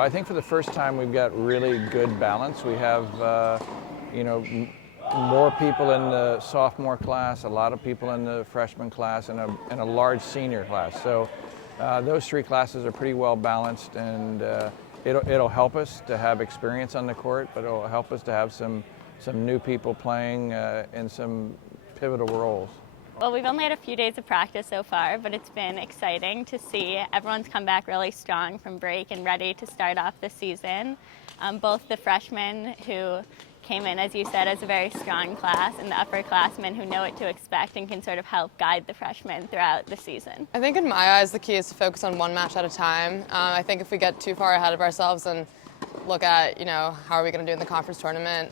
Well, I think for the first time we've got really good balance. We have, more people in the sophomore class, a lot of people in the freshman class, and a large senior class. So those three classes are pretty well balanced, and it'll help us to have experience on the court, but it'll help us to have some new people playing in some pivotal roles. Well, we've only had a few days of practice so far, but it's been exciting to see everyone's come back really strong from break and ready to start off the season. Both the freshmen who came in, as you said, as a very strong class, and the upperclassmen who know what to expect and can sort of help guide the freshmen throughout the season. I think in my eyes the key is to focus on one match at a time. I think if we get too far ahead of ourselves and look at, how are we going to do in the conference tournament,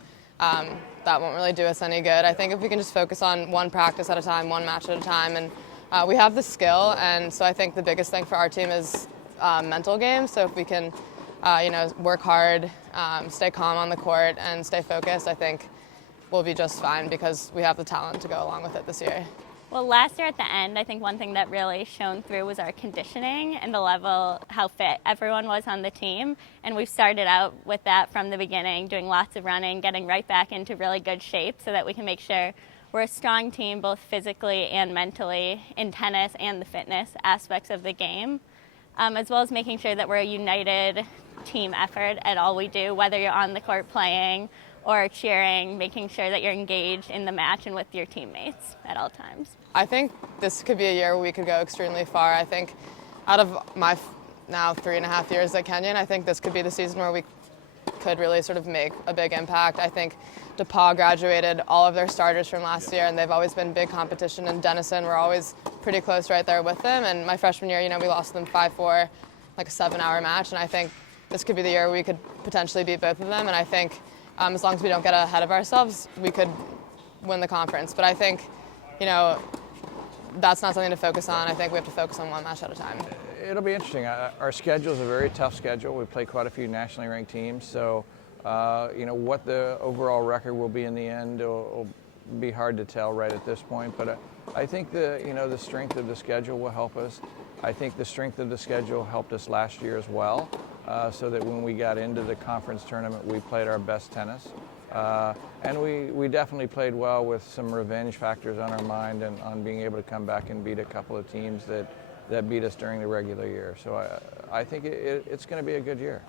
that won't really do us any good. I think if we can just focus on one practice at a time, one match at a time, and we have the skill, and so I think the biggest thing for our team is mental game. So if we can, work hard, stay calm on the court, and stay focused, I think we'll be just fine because we have the talent to go along with it this year. Well, last year at the end, I think one thing that really shone through was our conditioning and the level, how fit everyone was on the team. And we've started out with that from the beginning, doing lots of running, getting right back into really good shape so that we can make sure we're a strong team both physically and mentally in tennis and the fitness aspects of the game, as well as making sure that we're a united team effort at all we do, whether you're on the court playing or cheering, making sure that you're engaged in the match and with your teammates at all times. I think this could be a year where we could go extremely far. I think out of my now 3.5 years at Kenyon, I think this could be the season where we could really sort of make a big impact. I think DePaul graduated all of their starters from last year, and they've always been big competition. And Denison, we're always pretty close right there with them. And my freshman year, we lost them 5-4, like a 7-hour match. And I think this could be the year we could potentially beat both of them. And I think as long as we don't get ahead of ourselves, we could win the conference. But I think, that's not something to focus on. I think we have to focus on one match at a time. It'll be interesting. Our schedule is a very tough schedule. We play quite a few nationally ranked teams, so what the overall record will be in the end will be hard to tell right at this point. But I think the strength of the schedule will help us. I think the strength of the schedule helped us last year as well, so that when we got into the conference tournament, we played our best tennis. And we definitely played well with some revenge factors on our mind and on being able to come back and beat a couple of teams that beat us during the regular year. So I think it's going to be a good year.